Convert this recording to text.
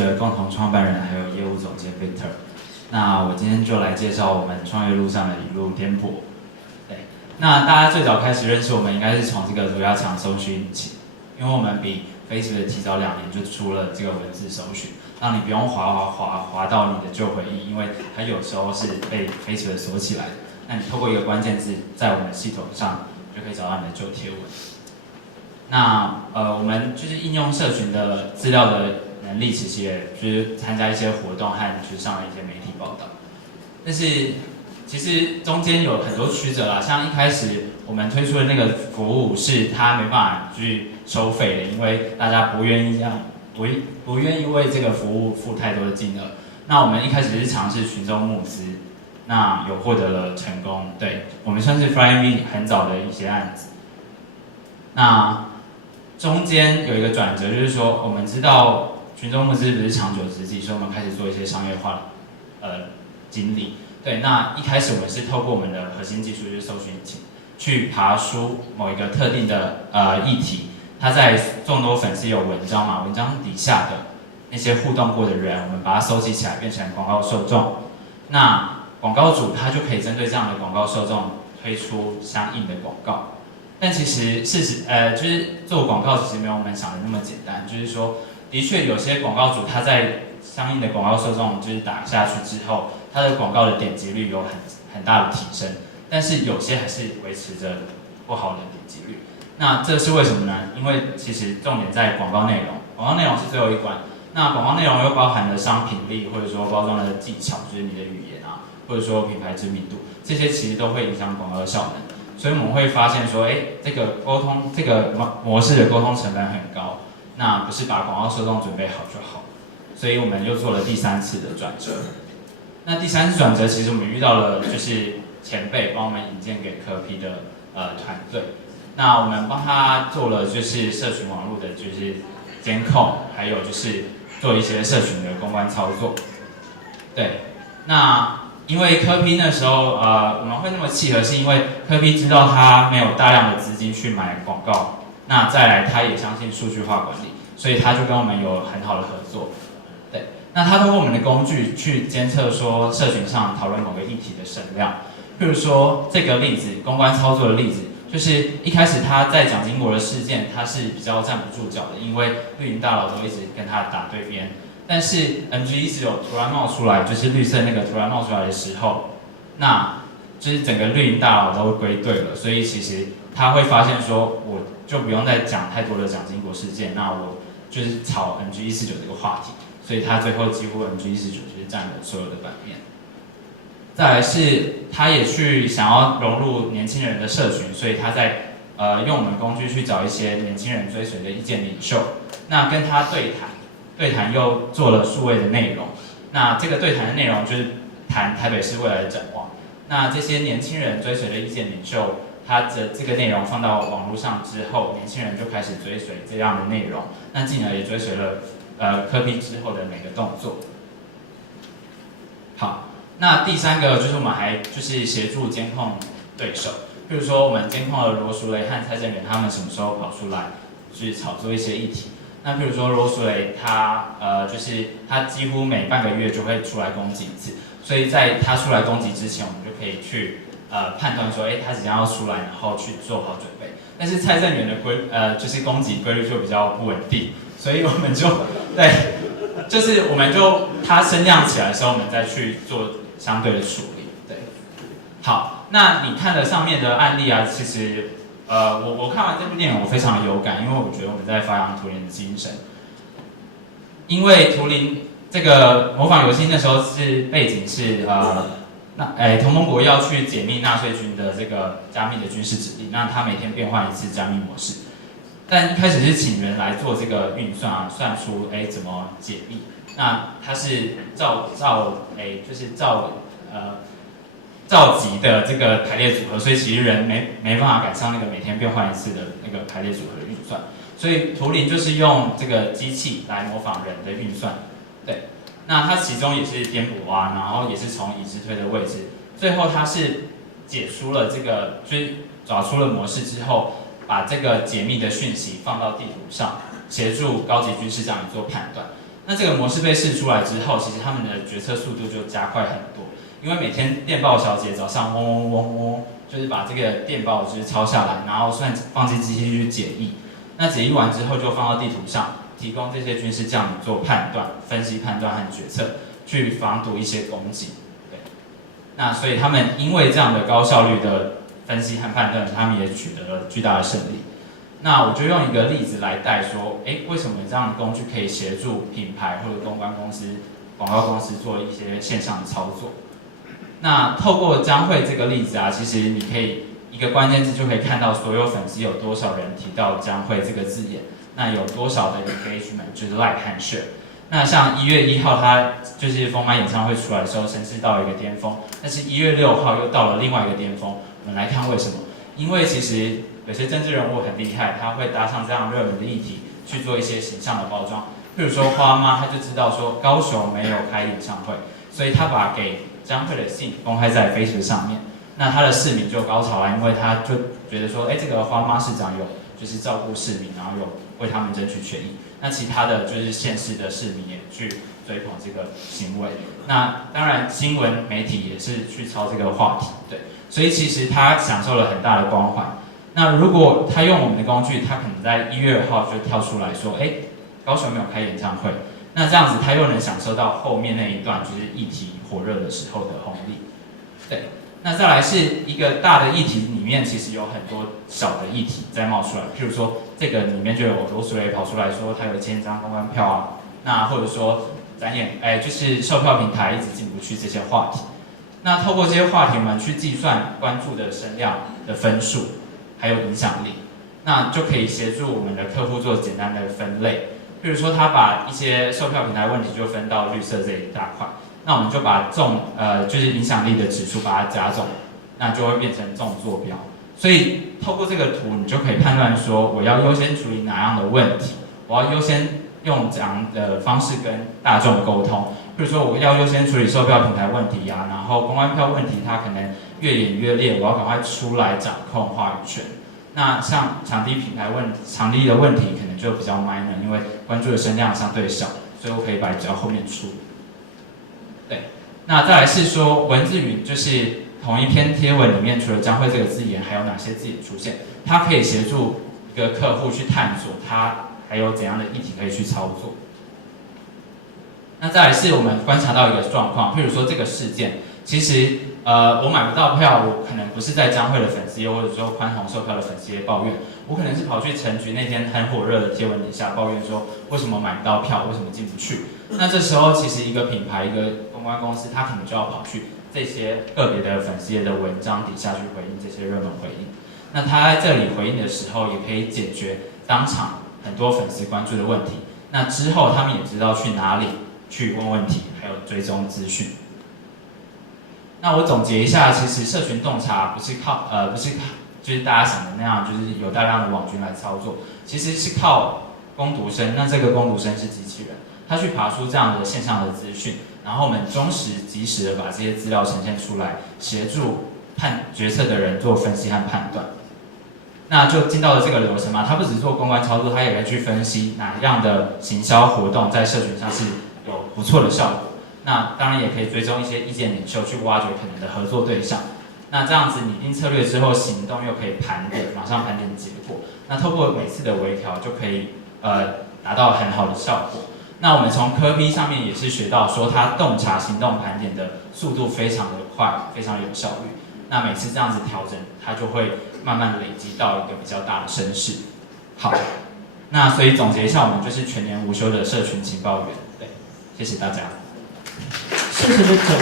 学的共同创办人，还有业务总监 Victor。那我今天就来介绍我们创业路上的一路颠簸。对，那大家最早开始认识我们，应该是从这个涂鸦墙搜寻引擎，因为我们比 Facebook 提早2年就出了这个文字搜寻，让你不用滑到你的旧回忆，因为它有时候是被 Facebook 锁起来的。那你透过一个关键字，在我们的系统上就可以找到你的旧贴文。那我们就是应用社群的资料的能力，其实也就是参加一些活动和就是上了一些媒体报道。但是其实中间有很多曲折啦，像一开始我们推出的那个服务是它没办法去收费的，因为大家不愿意为这个服务付太多的金额。那我们一开始是尝试群众募资，那有获得了成功，对，我们算是 FlyMV 很早的一些案子。那中间有一个转折，就是说我们知道群众募资不是长久之计，所以我们开始做一些商业化经历。对，那一开始我们是透过我们的核心技术，就是搜寻引擎，去爬梳某一个特定的议题，它在众多粉丝有文章嘛，文章底下的那些互动过的人，我们把它收集起来，变成广告受众。那广告主他就可以针对这样的广告受众推出相应的广告。但其实就是做广告其实没有我们想的那么简单，就是说，的确有些广告主他在相应的广告受众就是打下去之后，他的广告的点击率有很大的提升，但是有些还是维持着不好的点击率。那这是为什么呢？因为其实重点在广告内容，广告内容是最后一关。那广告内容又包含了商品力，或者说包装的技巧，就是你的语言啊，或者说品牌知名度，这些其实都会影响广告的效能。所以我们会发现说，这个模式的沟通成本很高，那不是把广告受众准备好就好，所以我们又做了第3次的转折。那第3次转折，其实我们遇到了就是前辈帮我们引荐给科批的团队，那我们帮他做了就是社群网络的就是监控，还有就是做一些社群的公关操作。对，那因为科批那时候，我们会那么契合，是因为科批知道他没有大量的资金去买广告，那再来他也相信数据化管理，所以他就跟我们有很好的合作。对，那他通过我们的工具去监测说社群上讨论某个议题的声量，譬如说这个例子，公关操作的例子，就是一开始他在蒋经国的事件，他是比较站不住脚的，因为绿营大佬都一直跟他打对边。但是 MG119突然冒出来，就是绿色那个突然冒出来的时候，那就是整个绿营大佬都归队了，所以其实他会发现说，我就不用再讲太多的蒋经国事件，那我就是炒 MG119这个话题，所以他最后几乎 MG119就是占了所有的版面。再来是，他也去想要融入年轻人的社群，所以他在用我们工具去找一些年轻人追随的意见领袖，那跟他对谈又做了数位的内容，那这个对谈的内容就是谈台北市未来的展望。那这些年轻人追随的意见领袖，他的这个内容放到网络上之后，年轻人就开始追随这样的内容，那进而也追随了科批之后的每个动作。好，那第3个就是我们还就是协助监控对手，比如说我们监控了罗淑蕾和蔡正元他们什么时候跑出来去炒作一些议题。那譬如说罗淑蕾，就是他几乎每半个月就会出来攻击一次，所以在他出来攻击之前，我们就可以去判断说，他即将要出来，然后去做好准备。但是蔡正元的就是攻击规律就比较不稳定，所以我们就对，就是我们就他声量起来的时候，我们再去做相对的处理。对，好，那你看了上面的案例啊，其实。我看完这部电影，我非常有感，因为我觉得我们在发扬图灵的精神。因为图灵这个模仿游戏那时候是背景是同盟国要去解密纳粹军的这个加密的军事指令，那他每天变换一次加密模式。但一开始是请人来做这个运算啊，算出怎么解密。那它是召集的这个排列组合，所以其实人没办法赶上那个每天变换一次的那个排列组合的运算，所以图灵就是用这个机器来模仿人的运算。对，那它其中也是颠簸啊，然后也是从已知推的位置，最后它是解出了这个，就是找出了模式之后，把这个解密的讯息放到地图上，协助高级军事将领做判断。那这个模式被试出来之后，其实他们的决策速度就加快很多，因为每天电报小姐早上嗡嗡嗡嗡，就是把这个电报就是抄下来，然后放进机器去解译。那解译完之后就放到地图上，提供这些军事将领做判断、分析、判断和决策，去防堵一些攻击。对，那所以他们因为这样的高效率的分析和判断，他们也取得了巨大的胜利。那我就用一个例子来带说，为什么这样的工具可以协助品牌或者公关公司、广告公司做一些线上的操作？那透过将会这个例子啊，其实你可以一个关键字就可以看到所有粉丝有多少人提到将会这个字眼，那有多少的 engagement 就是 like 和 share。那像1月1号，它就是封麦演唱会出来的时候，声势到了一个巅峰，但是1月6号又到了另外一个巅峰。我们来看为什么？因为其实有些政治人物很厉害，他会搭上这样热门的议题去做一些形象的包装。譬如说花妈，他就知道说高雄没有开演唱会，所以他把给将会的信公开在 Facebook 上面。那他的市民就高潮了，因为他就觉得说，这个花妈市长有就是照顾市民，然后有为他们争取权益。那其他的就是县市的市民也去追捧这个行为。那当然新闻媒体也是去抄这个话题，对，所以其实他享受了很大的光环。那如果他用我们的工具，他可能在1月2号就跳出来说，高雄没有开演唱会，那这样子他又能享受到后面那一段就是议题火热的时候的红利，对。那再来是一个大的议题里面，其实有很多小的议题在冒出来，譬如说这个里面就有罗淑蕾跑出来说他有1000张公关票啊，那或者说就是售票平台一直进不去这些话题。那透过这些话题，我们去计算关注的声量的分数，还有影响力，那就可以协助我们的客户做简单的分类。譬如说他把一些售票平台问题就分到绿色这一大块。那我们就把就是影响力的指数把它加总，那就会变成纵坐标。所以透过这个图，你就可以判断说，我要优先处理哪样的问题，我要优先用怎样的方式跟大众沟通。比如说，我要优先处理售票平台问题啊，然后公关票问题，它可能越演越烈，我要赶快出来掌控话语权。那像场地的问题，可能就比较 minor， 因为关注的声量相对小，所以我可以摆比较后面处理。对，那再来是说文字云，就是同一篇贴文里面，除了将会这个字眼，还有哪些字眼出现？它可以协助一个客户去探索，它还有怎样的议题可以去操作。那再来是我们观察到一个状况，譬如说这个事件，其实我买不到票，我可能不是在将会的粉丝页，或者说宽宏售票的粉丝页抱怨，我可能是跑去陈局那天很火热的贴文底下抱怨说，为什么买不到票，为什么进不去？那这时候其实一个品牌、一个公关公司，他可能就要跑去这些个别的粉丝页的文章底下去回应这些热门回应。那他在这里回应的时候，也可以解决当场很多粉丝关注的问题。那之后他们也知道去哪里去问问题，还有追踪资讯。那我总结一下，其实社群洞察不是靠就是大家想的那样，就是有大量的网军来操作，其实是靠工读生。那这个工读生是机器人，他去爬出这样的线上的资讯，然后我们忠实及时的把这些资料呈现出来，协助决策的人做分析和判断。那就进到了这个流程嘛，他不只做公关操作，他也会去分析哪样的行销活动在社群上是有不错的效果。那当然也可以追踪一些意见领袖，去挖掘可能的合作对象。那这样子拟定策略之后，行动又可以盘点，马上盘点结果。那透过每次的微调，就可以达到很好的效果。那我们从科批上面也是学到说，它洞察、行动、盘点的速度非常的快，非常有效率。那每次这样子调整，它就会慢慢累积到一个比较大的声势。好，那所以总结一下，我们就是全年无休的社群情报员。对，谢谢大家。谢谢 Victor。